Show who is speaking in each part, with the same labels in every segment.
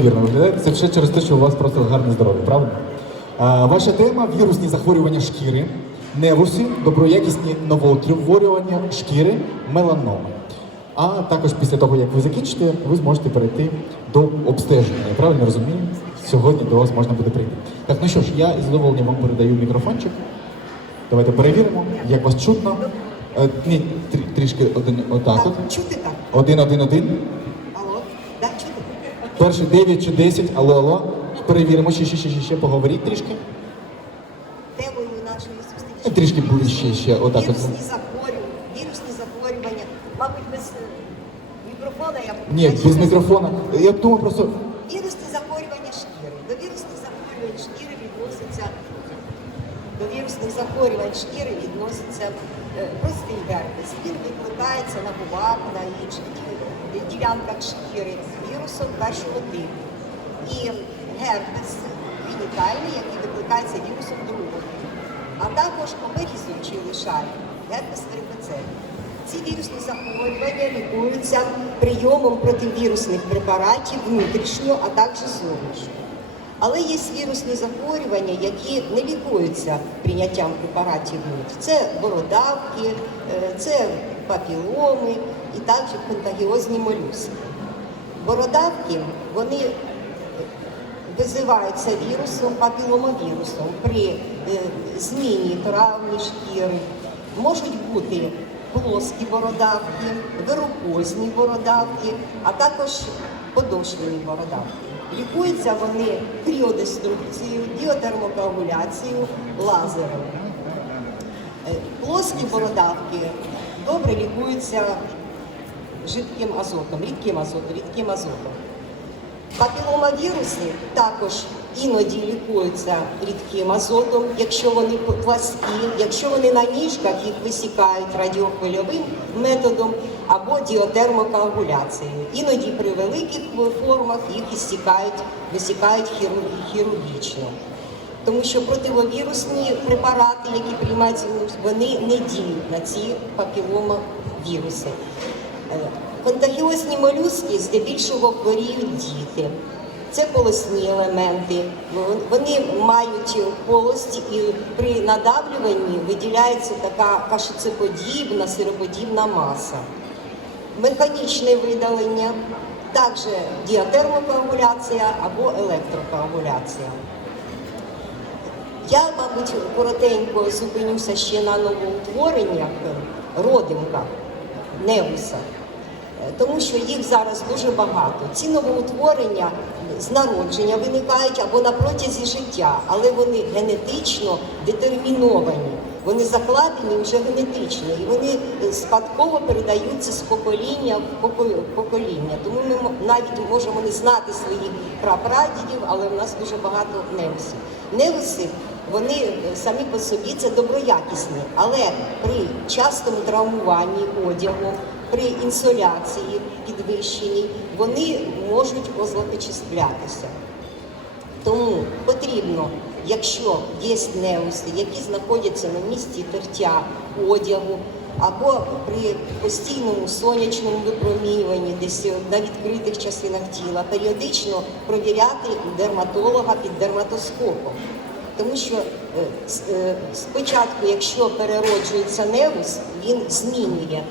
Speaker 1: Вірно виглядає. Це все через те, що у вас просто гарне здоров'я, правильно? А, ваша тема вірусні захворювання шкіри, невуси, доброякісні новоутворювання шкіри, меланоми. А також після того, як ви закінчите, ви зможете перейти до обстеження. Я правильно розумію? Сьогодні до вас можна буде прийти. Так, ну що ж, я із задоволенням вам передаю мікрофончик. Давайте перевіримо, як вас чутно. Е, ні, трі- трішки один отак. От.
Speaker 2: Чути так.
Speaker 1: Один, один, один. Перший 9 чи 10, алло, алло. Перевіримо, ще, ще, ще, ще, ще поговоріть трішки.
Speaker 2: Темою нашої
Speaker 1: І
Speaker 2: зустрічі.
Speaker 1: трішки ближче ще, отак. от.
Speaker 2: Вірусні захворювання, вірусні захворювання. Мабуть, без е, мікрофона я
Speaker 1: Ні, без мікрофона. Я думаю, просто
Speaker 2: Вірусні захворювання шкіри. До вірусних захворювань шкіри відноситься до вірусних захворювань шкіри відноситься е, простий герпес. Він викликається на губах, на інших ді- ділянках шкіри вірусом типу. І герпес генітальний, який викликається вірусом другого типу. А також оберізуючий лишай герпес верифицелі. Ці вірусні захворювання лікуються прийомом противірусних препаратів внутрішньо, а також зовнішньо. Але є вірусні захворювання, які не лікуються прийняттям препаратів. Це бородавки, е, це папіломи і також контагіозні молюски. Бородавки вони визиваються вірусом, папіломовірусом при е, зміні травмі шкіри. Можуть бути плоскі бородавки, вирокозні бородавки, а також подошвені бородавки. Лікуються вони кріодеструкцією, діотермокоагуляцією, лазером. Е, Плоскі бородавки добре лікуються жидким азотом, рідким азотом, рідким азотом. Папіломавіруси також іноді лікуються рідким азотом, якщо вони пласкі, якщо вони на ніжках їх висікають радіохвильовим методом або діотермокоагуляцією. Іноді при великих формах їх істікають, висікають хіру- хірургічно. Тому що противовірусні препарати, які приймаються, вони не діють на ці папіломавіруси. Контагіозні молюски здебільшого хворіють діти. Це полосні елементи. Вони мають полості і при надавлюванні виділяється така кашицеподібна, сироподібна маса. Механічне видалення, також діатермокоагуляція або електрокоагуляція. Я, мабуть, коротенько зупинюся ще на новоутвореннях, родимках, невуса, Е, тому що їх зараз дуже багато. Ці новоутворення з народження виникають або на протязі життя, але вони генетично детерміновані. Вони закладені вже генетично, і вони спадково передаються з покоління в покоління. Тому ми навіть можемо не знати своїх прапрадідів, але в нас дуже багато невусів. Невуси вони е, самі по собі це доброякісні, але при частому травмуванні одягу, при інсоляції підвищеній, вони можуть озлокочисплятися. Тому потрібно, якщо є неуси, які знаходяться на місці тертя одягу, або при постійному сонячному випромінюванні, десь на відкритих частинах тіла, періодично провіряти дерматолога під дерматоскопом. Тому що е, е, спочатку, якщо перероджується невус, він змінює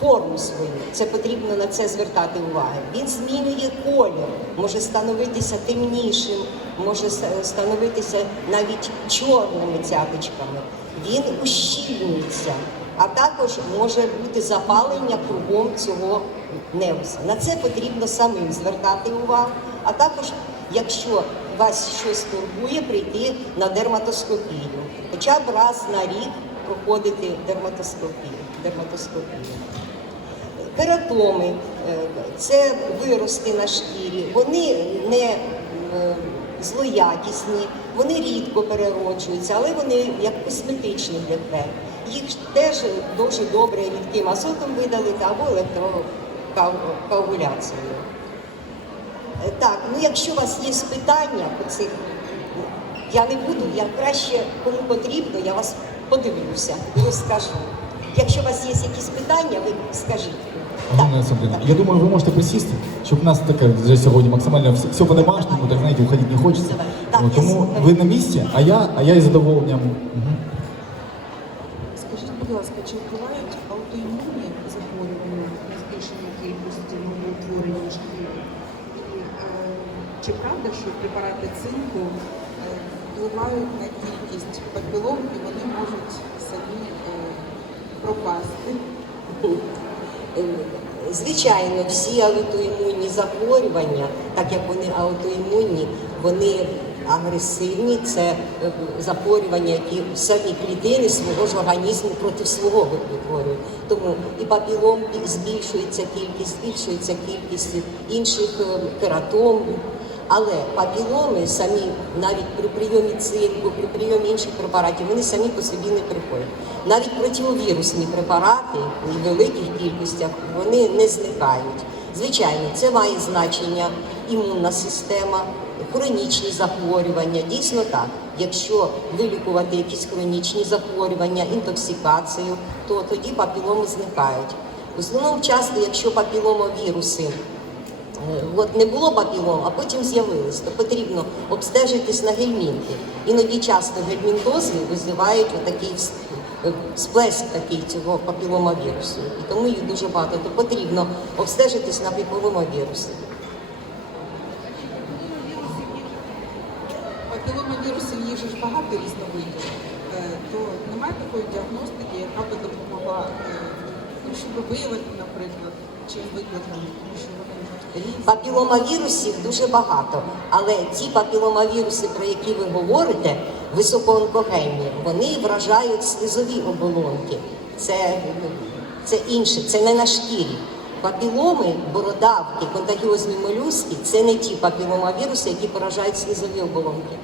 Speaker 2: форму свою. Це потрібно на це звертати увагу. Він змінює колір, може становитися темнішим, може становитися навіть чорними цяточками. Він ущільнюється, а також може бути запалення кругом цього невуса. На це потрібно самим звертати увагу, а також, якщо вас щось турбує, прийти на дерматоскопію. Хоча б раз на рік проходити дерматоскопію. дерматоскопію. Кератоми е, це вирости на шкірі, вони не е, злоякісні, вони рідко перероджуються, але вони як косметичний дефект. Їх теж дуже добре рідким азотом видалити або електрокоагуляцією. Е, Так, ну якщо у вас є питання по цих, я не буду, я краще кому потрібно, я вас подивлюся розкажу. Якщо у вас є якісь питання, ви скажіть.
Speaker 1: Ганна я думаю, ви можете присісти, щоб в нас таке вже сьогодні максимально все, все по-домашньому, так знаєте, уходити не хочеться.
Speaker 2: Так,
Speaker 1: От, тому
Speaker 2: я-
Speaker 1: ви на місці, а я, а я із задоволенням. Мгм.
Speaker 3: Скажіть, будь ласка, чи впливають аутоімунні захворювання на збільшення кількості новоутворення шкіри? І е, чи правда, що препарати цинку е, впливають на кількість папілом і вони можуть самі е, пропасти?
Speaker 2: Е, Звичайно, всі аутоімунні захворювання, так як вони аутоімунні, вони агресивні, це е, захворювання, які самі клітини свого ж організму проти свого витворюють. Тому і папілом збільшується кількість, збільшується кількість інших кератомів. кератом. Але папіломи самі навіть при прийомі цинку, при прийомі інших препаратів, вони самі по собі не приходять. Навіть противовірусні препарати у великих кількостях вони не зникають. Звичайно, це має значення імунна система, хронічні захворювання. Дійсно так. Якщо вилікувати якісь хронічні захворювання, інтоксикацію, то тоді папіломи зникають. В основному часто, якщо папіломовіруси От не було папілом, а потім з'явились, то потрібно обстежитись на гельмінти. Іноді часто гельмінтози визивають отакий е, сплеск такий цього папіломавірусу. І тому їх дуже багато. То потрібно обстежитись на папіломавіруси.
Speaker 3: Папіломавірусів їх ж багато різновидів, Е, то немає такої діагностики, яка би допомогла, е, ну, щоб виявити, наприклад, чим викликані, тому що.
Speaker 2: Папіломавірусів дуже багато, але ті папіломавіруси, про які ви говорите, високоонкогенні, вони вражають слизові оболонки. Це, це інше, це не на шкірі. Папіломи, бородавки, контагіозні молюски це не ті папіломавіруси, які поражають слизові оболонки.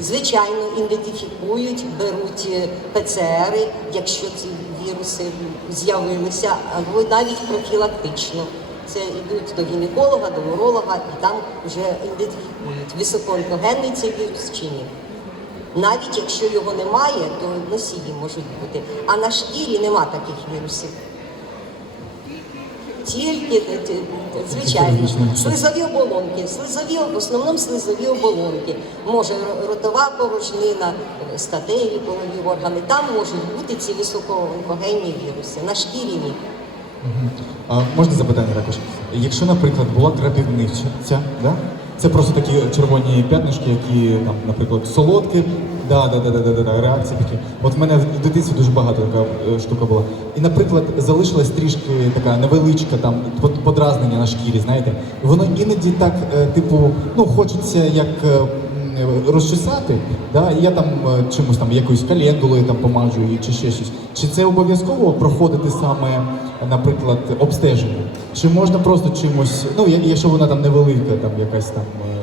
Speaker 2: Звичайно, ідентифікують, беруть е, ПЦРи, якщо ці віруси з'явилися, або навіть профілактично. Це йдуть до гінеколога, до уролога і там вже ідентифікують, високоонкогенний цей вірус чи ні. Навіть якщо його немає, то носії можуть бути. А на шкірі нема таких вірусів. Тільки е, е, звичайно слизові оболонки, слизові в основному слизові оболонки. Може ротова порожнина, е, статеві полові органи. Там можуть бути ці високоонкогенні віруси. На шкірі ні.
Speaker 1: А можна запитання також? Якщо, наприклад, була крапивниця, да? це просто такі червоні п'ятнишки, які там, наприклад, солодкі, да, да, да, да, да, да, реакції такі. От в мене в дитинстві дуже багато така е, штука була. І, наприклад, залишилась трішки така невеличка там под- подразнення на шкірі, знаєте, воно іноді так, е, типу, ну, хочеться як. е, Розчесати, да, і я там е, чимось там якоюсь календулою там помажу чи ще щось. Чи це обов'язково проходити саме, наприклад, обстеження? Чи можна просто чимось, ну якщо вона там невелика, там якась там е,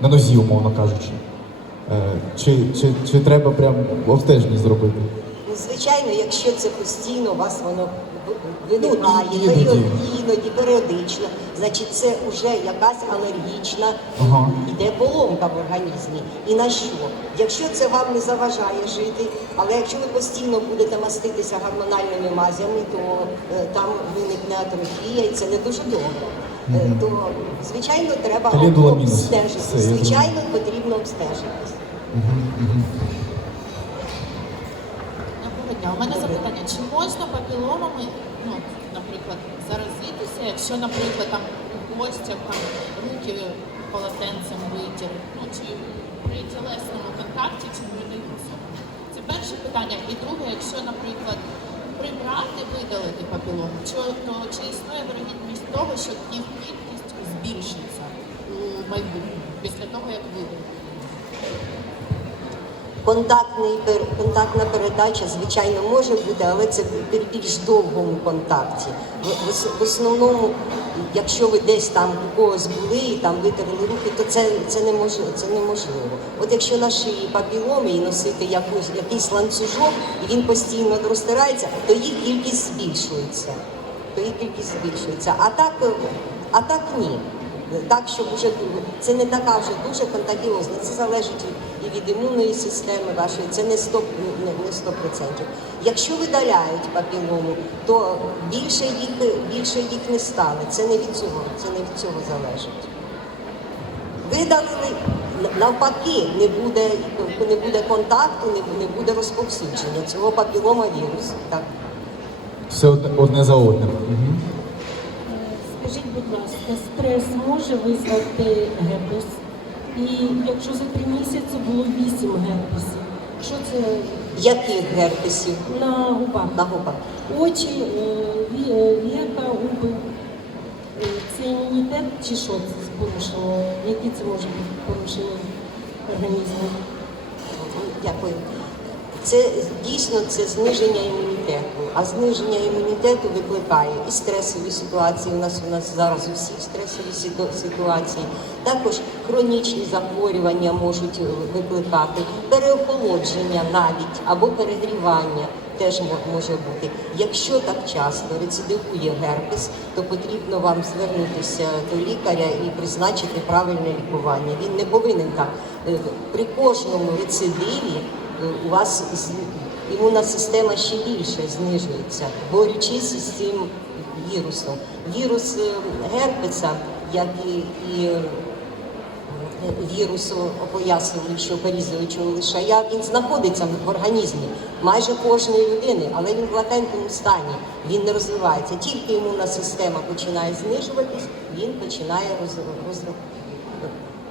Speaker 1: на нозі, умовно кажучи. Е, Чи, чи, чи треба прям обстеження зробити?
Speaker 2: Ну, звичайно, якщо це постійно, у вас воно виникає,
Speaker 1: Ну, іноді.
Speaker 2: період, іноді, періодично, значить це вже якась алергічна
Speaker 1: Ага.
Speaker 2: іде поломка в організмі. І на що? Якщо це вам не заважає жити, але якщо ви постійно будете маститися гормональними мазями, то е, там виникне атрофія, і це не дуже добре. Е. То звичайно треба
Speaker 1: зрозумів.
Speaker 2: Звичайно, потрібно обстежитись.
Speaker 4: Дня. У мене запитання, чи можна папіломами, ну, наприклад, заразитися, якщо, наприклад, там у гостях там руки полотенцем витір, ну чи при тілесному контакті, чи не особи? Це перше питання. І друге, якщо, наприклад, прибрати, видалити папілому, чи, то чи існує вирогідність того, що їх кількість збільшиться у майбутньому після того, як видалити?
Speaker 2: Контактний контактна передача, звичайно, може бути, але це при більш довгому контакті. В, в основному, якщо ви десь там у когось були і там витерли руки, то це, це, неможливо, це неможливо. От якщо на шиї папіломи і носити якусь, якийсь ланцюжок, і він постійно розтирається, то їх кількість збільшується. То їх кількість збільшується. А так, а так ні. Так, щоб уже це не така вже дуже контагіозна. Це залежить і від імунної системи вашої. Це не стоп не не 100%. Якщо видаляють папілому, то більше їх, більше їх не стане. Це не від цього, це не від цього залежить. Видалили навпаки, не буде, не буде контакту, не, не буде розповсюдження цього папілома вірусу. Так.
Speaker 1: Все одне, за одним. Мгм.
Speaker 5: Скажіть, будь ласка, стрес може визвати герпес? І якщо за три місяці було вісім герпесів, що це
Speaker 2: Яких герпесів
Speaker 5: на губах?
Speaker 2: на губах?
Speaker 5: Очі, е, е, віка, губи. Е, Це імунітет чи що це з порушення? Які це може бути порушення організму?
Speaker 2: Дякую. Це дійсно це зниження імунітету. А зниження імунітету викликає і стресові ситуації. У нас у нас зараз у всіх стресові ситуації. Також хронічні захворювання можуть е, викликати переохолодження навіть або перегрівання. Теж може бути. Якщо так часто рецидивує герпес, то потрібно вам звернутися до лікаря і призначити правильне лікування. Він не повинен так. Е, При кожному рецидиві у вас імунна система ще більше знижується, борючись з цим вірусом. Вірус е, герпеса, як і, і е, вірусу опоясуючого порізуючого лишая, він знаходиться в організмі майже кожної людини, але він в латентному стані, він не розвивається. Тільки імунна система починає знижуватись, він починає роз, роз,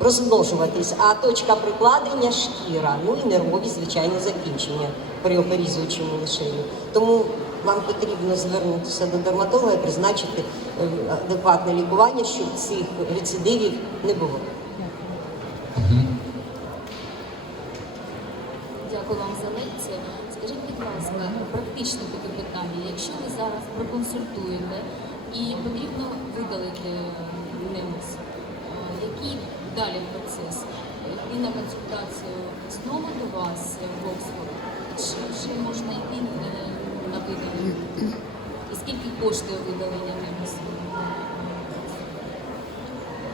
Speaker 2: розмножуватись. А точка прикладення шкіра, ну і нервові, звичайно, закінчення при оперізуючому лишаю. Тому вам потрібно звернутися до дерматолога і призначити е, адекватне лікування, щоб цих рецидивів не було.
Speaker 6: Дякую вам за лекцію. Скажіть, будь ласка, практичне таке питання. Якщо ви зараз проконсультуєте і потрібно видалити немус, е, який далі процес? Йти на консультацію знову до вас в Оксфорд, чи вже можна йти на видалення? І скільки коштує видалення немусу?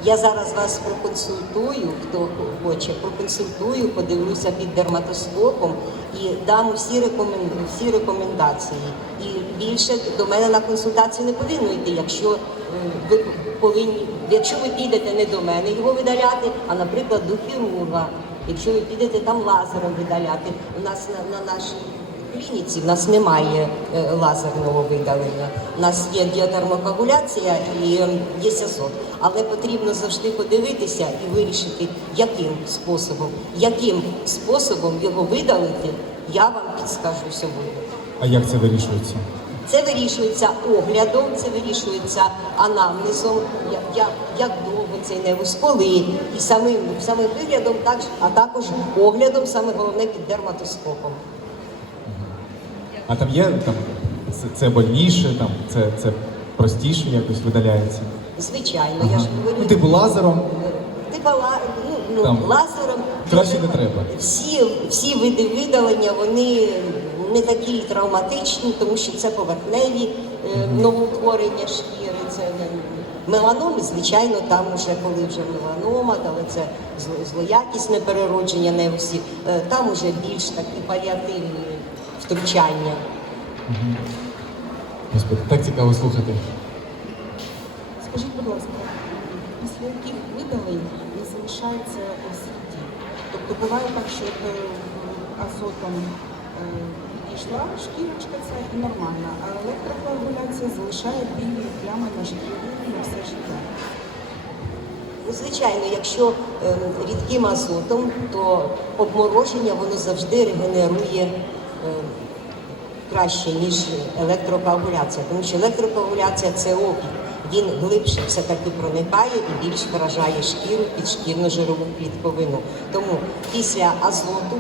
Speaker 2: Я зараз вас проконсультую, хто хоче, проконсультую, подивлюся під дерматоскопом і дам усі, рекомен... всі рекомендації. І більше до мене на консультацію не повинно йти, якщо е, ви повинні, якщо ви підете не до мене його видаляти, а наприклад до хірурга. Якщо ви підете там лазером видаляти, у нас на, на нашій клініці в нас немає е, лазерного видалення. У нас є діатермокоагуляція і е, є азот. Але потрібно завжди подивитися і вирішити, яким способом, яким способом його видалити, я вам підскажу сьогодні.
Speaker 1: А як це вирішується?
Speaker 2: Це вирішується оглядом, це вирішується анамнезом, як, як, як довго цей невус, коли, і самим, самим виглядом, так, а також оглядом, саме головне під дерматоскопом.
Speaker 1: А там є там це, це больніше, там це, це простіше якось видаляється.
Speaker 2: Звичайно, я ж говорю.
Speaker 1: Ну, типу лазером.
Speaker 2: Типа ну, ну, лазером
Speaker 1: Краще не треба.
Speaker 2: Всі, всі види видалення вони не такі травматичні, тому що це поверхневі е, новоутворення шкіри. Це не- меланоми, звичайно, там уже коли вже меланома, але це злоякісне переродження невусів, е, там уже більш такі паліативні втручання.
Speaker 1: Господи, так цікаво слухати.
Speaker 3: Скажіть, будь ласка, після яких видалень не залишається сліді? Тобто буває так, що е, азотом е, шкірочка і нормальна, а електрофагуляція залишає білі плями на шкірі на все життя.
Speaker 2: Ну, Звичайно, якщо ем, рідким азотом, то обмороження воно завжди регенерує ем, краще, ніж електрокоагуляція. Тому що електрокоагуляція це опік. Він глибше все-таки проникає і більш вражає шкіру під шкірно-жирову клітковину. Тому після азоту,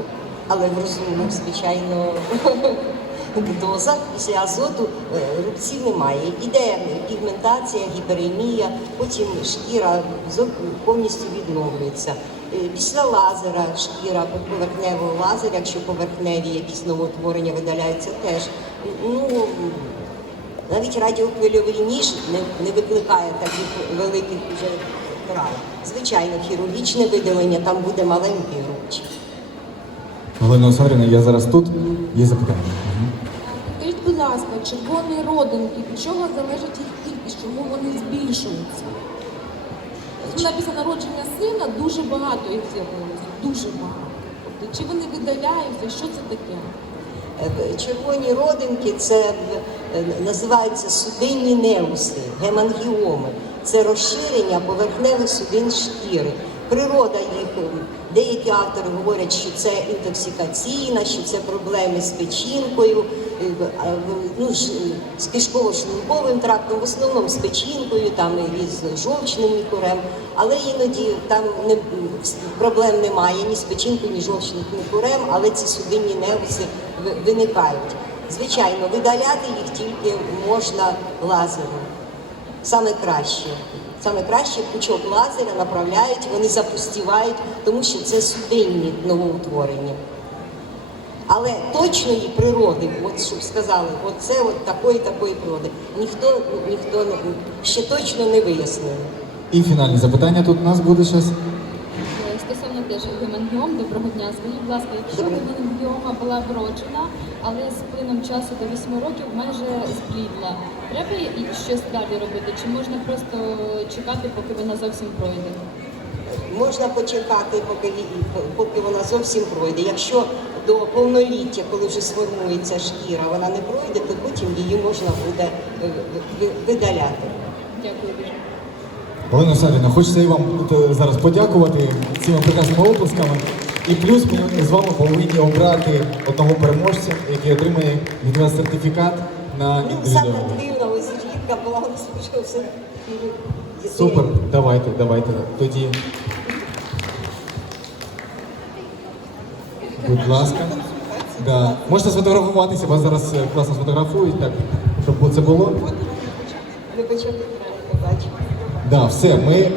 Speaker 2: але в розумних, звичайно, дозах, після азоту е, рубців немає. Іде пігментація, гіперемія, потім шкіра повністю відновлюється. Е, Після лазера шкіра поверхневого лазера, якщо поверхневі якісь новоутворення видаляються, теж ну навіть радіохвильовий ніж не, не викликає таких великих уже травм. Звичайно, хірургічне видалення там буде маленький рубчик.
Speaker 1: Галина Олександрівна, я зараз тут. Є запитання.
Speaker 3: Скажіть, будь ласка, червоні родинки, від чого залежить їх кількість, чому вони збільшуються? На після народження сина дуже багато їх з'явилося, дуже багато. Тобто, чи вони видаляються, що це таке?
Speaker 2: Е, Червоні родинки це е, називаються судинні неуси, гемангіоми. Це розширення поверхневих судин шкіри. Природа е, автори говорять, що це інтоксикаційна, що це проблеми з печінкою, е, в- ну, ж- з кишково-шлунковим трактом, в основному з печінкою, там і з жовчним мікурем. Але іноді там не, проблем немає ні з печінкою, ні з жовчним мікурем, але ці судинні невуси ви- виникають. Звичайно, видаляти їх тільки можна лазером. Саме краще. Саме краще пучок лазера направляють, вони запустівають, тому що це судинні новоутворення. Але точної природи, от щоб сказали, от це от такої такої природи, ніхто ніхто не- ще точно не вияснив.
Speaker 1: І фінальне запитання тут у нас буде зараз.
Speaker 6: Е, Стосовно теж гемангіом, доброго. Скажіть, будь ласка, якщо
Speaker 2: Доброго.
Speaker 6: була вроджена, але з плином часу до 8 років майже зблідла, треба і щось далі робити? Чи можна просто чекати, поки вона зовсім пройде?
Speaker 2: Можна почекати, поки, поки вона зовсім пройде. Якщо до повноліття, коли вже сформується шкіра, вона не пройде, то потім її можна буде е, видаляти.
Speaker 6: Дякую дуже.
Speaker 1: Галина Олександрівна, хочеться і вам е, зараз подякувати цими прекрасними оплесками. І плюс ми з вами повинні обрати одного переможця, який отримає від вас сертифікат на
Speaker 2: Ну, саме
Speaker 1: індивідуальний. Супер, давайте, давайте. Тоді. Будь ласка. Да. Можете сфотографуватися, вас зараз е, класно сфотографують, так, щоб це було.
Speaker 2: Ви почали побачити.
Speaker 1: Да, все, ми. е,